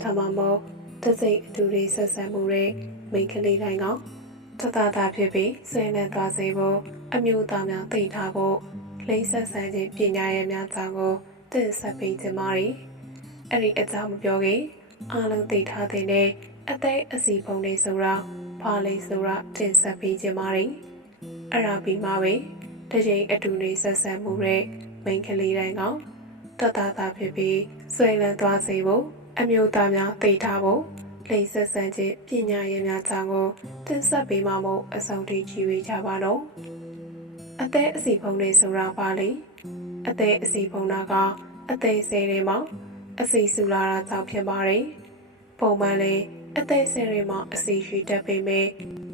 ဒါမှမဟုတ်တစိမ့်အတူတွေဆက်ဆက်မှုတွေမိန်းကလေးတိုင်းကတတတာဖြစ်ပြီးဆွေးနွေးသွားစေဖို့အမျိုးသားများသိထားဖို့လိမ့်ဆက်ဆန်းခြင်းပညာရဲ့များကြောင့်ကိုတင်ဆက်ပေးကြပါရီအဲ့ဒီအကြောင်းမပြောခင်အားလုံးသိထားတဲ့အသေးအစီပုံတွေဆိုတာဘာလဲဆိုတာတင်ဆက်ပေးကြပါရီအဲ့ဒါပြီးမှပဲတစ်ချိန်အတူနေဆက်ဆက်မှုတွေမိန်းကလေးတိုင်းကတတတာဖြစ်ပြီးဆွေလန်းသွားစေဖို့ အမျိုးသားများသိထားဖို့လိမ့်ဆက်ဆန်းခြင်းပညာရေးများကြောင့်ကိုတင်ဆက်ပေးမှမို့အဆုံးထိကြည့်ဝေကြပါတော့အသက်အစီဖုံးတွေဆိုတာပါလေအသက်အစီဖုံးတာကအသက်ဆယ်တွေမှာအစီဆူလာတာကြောင့်ဖြစ်ပါတယ်ပုံမှန်လေအသက်ဆယ်တွေမှာအစီရှိတတ်ပေမဲ့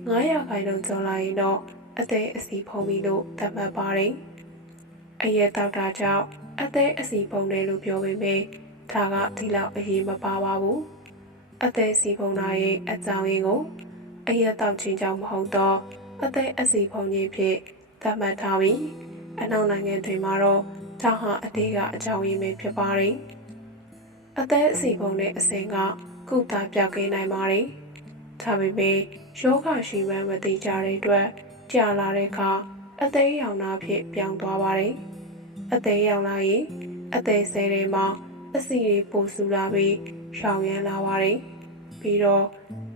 900ခိုင်လုံးကျော်လာရင်တော့အသက်အစီဖုံးပြီးလို့သတ်မှတ်ပါတယ်အရက်တောက်တာကြောင့်အသက်အစီပုံတယ်လို့ပြောပေမဲ့ ဒါကဒီလောက်အရေးမပါပါဘူးအသက်အစီပုံတာရဲ့အကြောင်းရင်းကိုအရက်တောက်ခြင်းကြောင့်မဟုတ်တော့အသက်အစီပုံကြီးဖြစ်သတ်မှတ်ထားပြီးအနောက်နိုင်ငံတွေမှာတော့ဒါဟာအတေးကအကြောင်းရင်းပဲဖြစ်ပါတယ်အသက်အစီပုံတဲ့အစင်ကကုသပြောက်ကင်းနိုင်ပါတယ်ဒါပေမဲ့ယောဂရှိမှန်းမသိကြတဲ့အတွက်ကြာလာတဲ့အခါအသေးရောင်နာဖြစ်ပြောင်းသွားပါတယ်။အသေးရောင်လာရင်အသေးဆဲတွေမှာ အစီတွေပိုဆူလာပြီးရှောင်ရမ်းလာပါတယ်။ပြီးတော့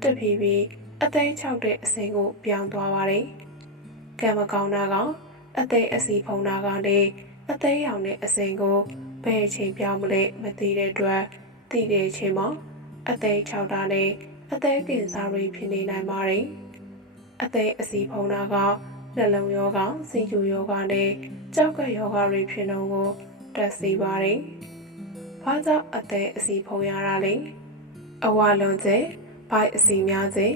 တဖြည်းဖြည်းအသေးချောက်တဲ့အစင်ကိုပြောင်းသွားပါတယ်။ကံမကောင်းတာကအသေးအစီဖုံတာကလည်းအသေးရောင်တဲ့အစင်ကိုဘယ်အချိန်ပြောင်းမလဲမသိတဲ့အတွက်သိတဲ့အချိန်မှာအသေးချောက်တာနဲ့အသေးကင်ဆာတွေဖြစ်နေနိုင်ပါတယ်။အသေးအစီဖုံတာကနှလုံးယောဂ၊စီကျူယောဂနဲ့ကြောက်ကယောဂတွေဖြစ်နှုံကိုတက်စီပါတယ်။ ဘာကြောင့်အသက်အစီဖုံရတာလဲ။အဝလွန်စေ၊ဘိုက်အစီများစေ၊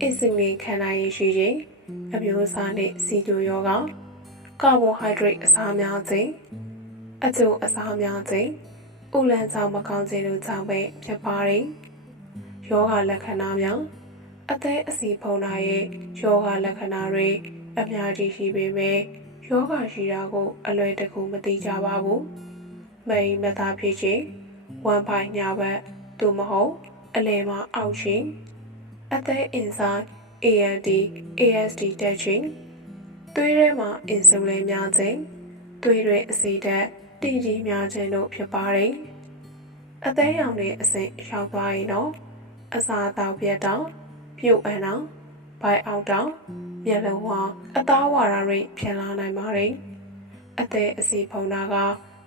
အစ်စမင်ခံနိုင်ရရှိခြင်းအမျိုးအစားနဲ့စီကျူယောဂ၊ကာဗွန်ဟိုက်ဒရိတ်အစားများခြင်းအကျိုးအစားများခြင်းဥလန်ကြောင့်မကောင်းခြင်းတို့ကြောင့်ပဲဖြစ်ပါတယ်။ယောဂလက္ခဏာများအသက်အစီဖုံတာရဲ့ယောဂလက္ခဏာတွေအများကြီးရှိပေမဲ့ယောဂရှိတာကိုအလွယ်တကူမသိကြပါဘူး။ မိန်မသားဖြစ်ခြင်းဝမ်ပိုင်ညာဘက်သို့မဟုတ်အလဲမအောက်ခြင်းအသက် inside AND ASD တက်ခြင်းသွေးထဲမှာအင်ဆူလင်များခြင်းသွေးတွေအဆီဓာတ်တည်ကြည်များခြင်းတို့ဖြစ်ပါတယ်။အသက်ရောင်တဲ့အဆင့်ရောက်သွားရင်တော့အစာအသောက်ပြတ်တော့ပြုတ်အံတော့ဘိုင်အောက်တော့မျက်လုံးဝအသားဝါရတွေဖြစ်လာနိုင်ပါတယ်။အသက်အစီဖုံတာက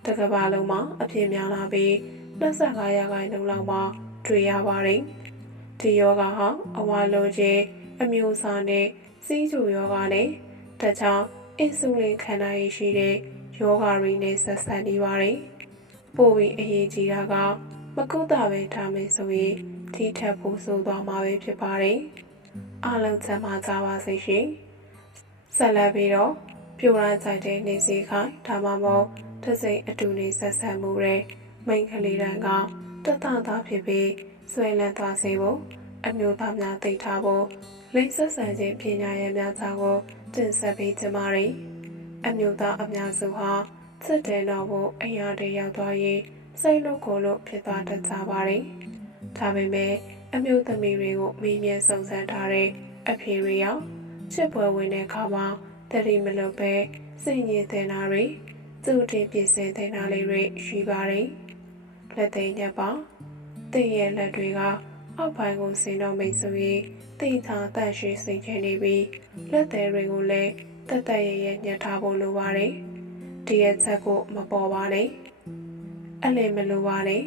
တကဘာလုံးမှာအပြည့်များလာပြီး25ရာခိုင်နှုန်းလောက်မှတွေ့ရပါတယ်။ဒီယောဂဟာအဝါလုံးခြင်းအမျိုးအစားနဲ့စီးကျူယောဂနဲ့တခြားအင်ဆူလင်ခံနိုင်ရရှိတဲ့ယောဂတွေနဲ့ဆက်ဆက်နေပါတယ်။ပို့ပြီးအရေးကြီးတာကမကုသပဲထားမယ်ဆိုရင်ဒီထက်ပိုဆိုးသွားမှာပဲဖြစ်ပါတယ်။အားလုံးချမ်းသာကြပါစေရှင်။ဆက်လက်ပြီးတော့ပြိုရန်ကြိုက်တဲ့နေစီခိုင်ဒါမှမဟုတ် တစိမ့်အတူနေဆက်ဆက်မှုတွေမိန်ကလေးတန်းကတတတာဖြစ်ပြီးဆွဲလန်းသွားစေဖို့အမျိုးသားများသိထားဖို့လိမ့်ဆက်ဆန်ခြင်းပညာရေးများကြောင့်ကိုတင်ဆက်ပေးကြပါရယ်အမျိုးသားအများစုဟာစစ်တဲတော်ဖို့အရာတွေရောက်သွားရင်စိတ်လို့ကိုလို့ဖြစ်သွားတတ်ကြပါရယ်ဒါပေမဲ့အမျိုးသမီးတွေကိုမေးမြန်းစုံစမ်းထားတဲ့အဖေတွေရောက်ချစ်ပွဲဝင်တဲ့အခါမှာတတိမလွတ်ပဲစိတ်ညစ်တဲ့နာတွေ သူ့တင်ပြည့်စင်တဲ့နာလေးတွေရှိပါတယ်လက်သိမ်းညက်ပါတင့်ရဲ့လက်တွေကအောက်ပိုင်းကိုဆင်းတော့မိတ်ဆိုရင်တိတ်သာတန့်ရှိစိတ်ချနေပြီးလက်သေးတွေကိုလည်းတက်တက်ရရညှက်ထားဖို့လိုပါတယ်ဒီရဲ့ချက်ကိုမပေါ်ပါနဲ့အဲ့လေမလိုပါနဲ့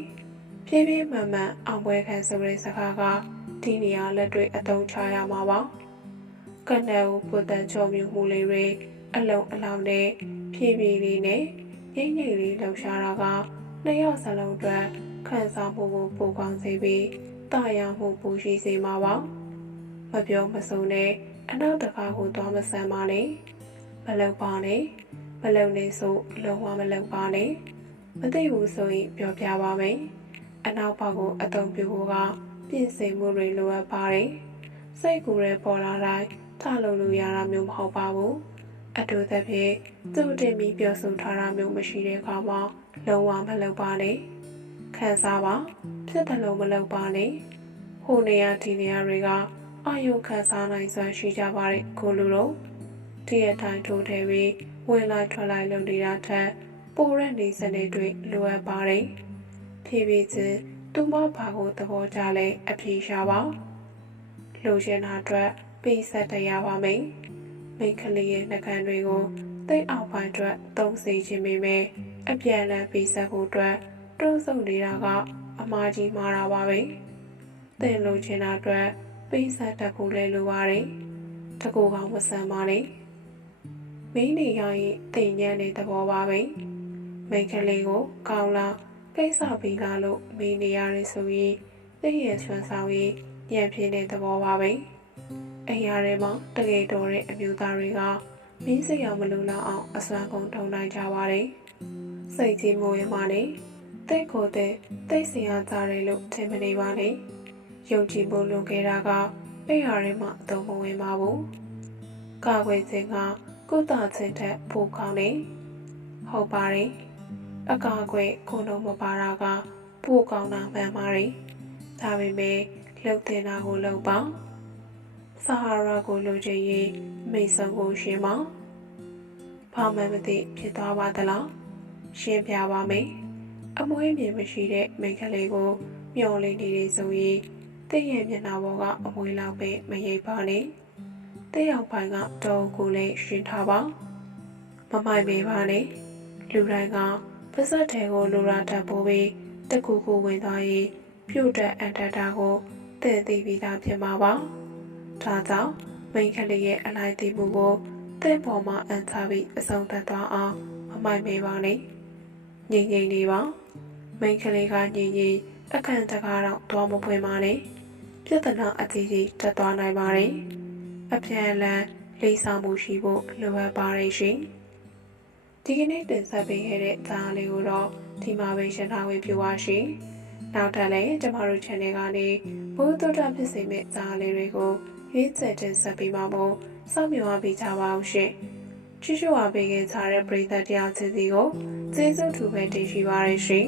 ဖြည်းဖြည်းမှန်မှန်အောင်ပွဲခံဆိုတဲ့စကားကဒီနေရာလက်တွေအတုံးချရမှာပါကနအူပုတန်ချုံမြူမှုလေးတွေ အလုံးအလောင်းနဲ့ဖြည်းဖြည်းလေးနဲ့ငိမ့်ငိမ့်လေးလှုပ်ရှားတာကနှစ်ယောက်စလုံးအတွက်ခံစားမှုကိုပိုကောင်းစေပြီးတာယာမှုပူရှိစေမှာပါမပြောမစုံနဲ့အနောက်တကားကိုသွားမဆန်းပါနဲ့မလောက်ပါနဲ့မလောက်နေဆိုလုံးဝမလောက်ပါနဲ့မသိဘူးဆိုရင်ပြောပြပါမယ်အနောက်ဘက်ကိုအတုံပြဖို့ကပြင်ဆင်မှုတွေလိုအပ်ပါတယ်စိတ်ကူရဲပေါ်လာတိုင်းထလုံးလို့ရတာမျိုးမဟုတ်ပါဘူး အတူသဖြင့်သူ့တင်ပြီးပြောဆိုထားတာမျိုးမရှိတဲ့အခါမှာလုံးဝမလောက်ပါနဲ့ခံစားပါဖြစ်တယ်လို့မလောက်ပါနဲ့ဟိုနေရာဒီနေရာတွေကအာယုခံစားနိုင်စွမ်းရှိကြပါတဲ့ကိုလူတို့တည့်ရတိုင်းထိုးထည့်ပြီးဝင်လိုက်ထွက်လိုက်လုပ်နေတာထက်ပိုတဲ့နေစနေတွေလိုအပ်ပါတယ်ဖြည်းဖြည်းချင်းသူမဘာကိုသဘောကျလဲအပြေရှာပါလိုချင်တာအတွက်ပေးဆက်တရပါမယ် မိတ်ကလေးရဲ့နှကန်းတွေကိုသိအောင်ပိုင်းအတွက်သုံးစေခြင်းပေမဲ့အပြန်အလှန်ပေးဆက်ဖို့အတွက်တွန်းဆုပ်နေတာကအမားကြီးမာတာပါပဲသင်လိုချင်တာအတွက်ပေးဆက်တတ်ဖို့လဲလိုပါတယ်တကူကောင်းမဆန်ပါနဲ့မင်းနေရရင်တင်ညံ့တဲ့သဘောပါပဲမိတ်ကလေးကိုကောင်းလားကိစ္စပြီးလာလို့မင်းနေရတယ်ဆိုရင်သိရဲ့ဆွမ်းဆောင်ရင်ညံ့ပြင်းတဲ့သဘောပါပဲ အိမ်ရထဲမှာတကယ်တော်တဲ့အမျိုးသားတွေကမင်းစိတ်အောင်မလုံလောက်အောင်အစွမ်းကုန်ထုံနိုင်ကြပါတယ်စိတ်ကြီးမိုးရမနဲ့တိတ်ကိုတဲ့တိတ်စင်အားကြတယ်လို့ထင်မနေပါနဲ့ယုံကြည်ဖို့လိုခဲ့တာကအိမ်ရထဲမှာအသုံးမဝင်ပါဘူးကာကွယ်ခြင်းကကုသခြင်းထက်ပိုကောင်းတယ်ဟုတ်ပါတယ်အကာအကွယ်ကိုလုံးမပါတာကပိုကောင်းတာမှန်ပါတယ်ဒါပေမဲ့လှုပ်တင်တာကိုလှုပ်ပါ ဆာဟာရာကိုလိုချင်ရင်မိတ်ဆွေကိုရှင်ပါဘာမှမသိဖြစ်သွားပါသလားရှင်းပြပါမယ်အမွေးမြင်မရှိတဲ့မိန်းကလေးကိုမျောလင်းနေတယ်ဆိုရင်တည့်ရဲ့မျက်နှာပေါ်ကအမွေးလောက်ပဲမရိပ်ပါနဲ့တည့်ရောက်ပိုင်းကတော့ကိုလည်းရှင်းထားပါမမိုက်မေးပါနဲ့လူတိုင်းကပါဇက်ထဲကိုလိုရာတတ်ဖို့ပြီးတကူကူဝင်သွားရင်ပြုတ်တဲ့အန်တတာကိုတည်သိပြီးသားဖြစ်မှာပါ ဒါကြောင့်မိန်းကလေးရဲ့အလိုက်သိမှုကိုတဲ့ပေါ်မှာအန်ချပြီးအဆုံးသတ်သွားအောင်မမိုက်မေးပါနဲ့ငြိမ်ငြိမ်နေပါမိန်းကလေးကငြိမ်ငြိမ်အခန့်တကားတော့သွားမဖွင့်ပါနဲ့ပြဿနာအကြီးကြီးတက်သွားနိုင်ပါတယ်အပြန်အလှန်လေးစားမှုရှိဖို့လိုအပ်ပါတယ်ရှင်ဒီကနေ့တင်ဆက်ပေးခဲ့တဲ့သားလေးကိုတော့ဒီမှာပဲရှင်းထားဝင်ပြပါရှင်နောက်ထပ်လည်းကျမတို့ channel ကနေဘုဒ္ဓတာဖြစ်စေမယ့်သားလေးတွေကို ရွေးချယ်တင်ဆက်ပေးပါမို့စောင့်မျှော်အားပေးကြပါအောင်ရှင်ချစ်ရှုအားပေးခဲ့ကြတဲ့ပရိသတ်တရားချင်းစီကိုကျေးဇူးထူပဲတင်ရှိပါရရှင်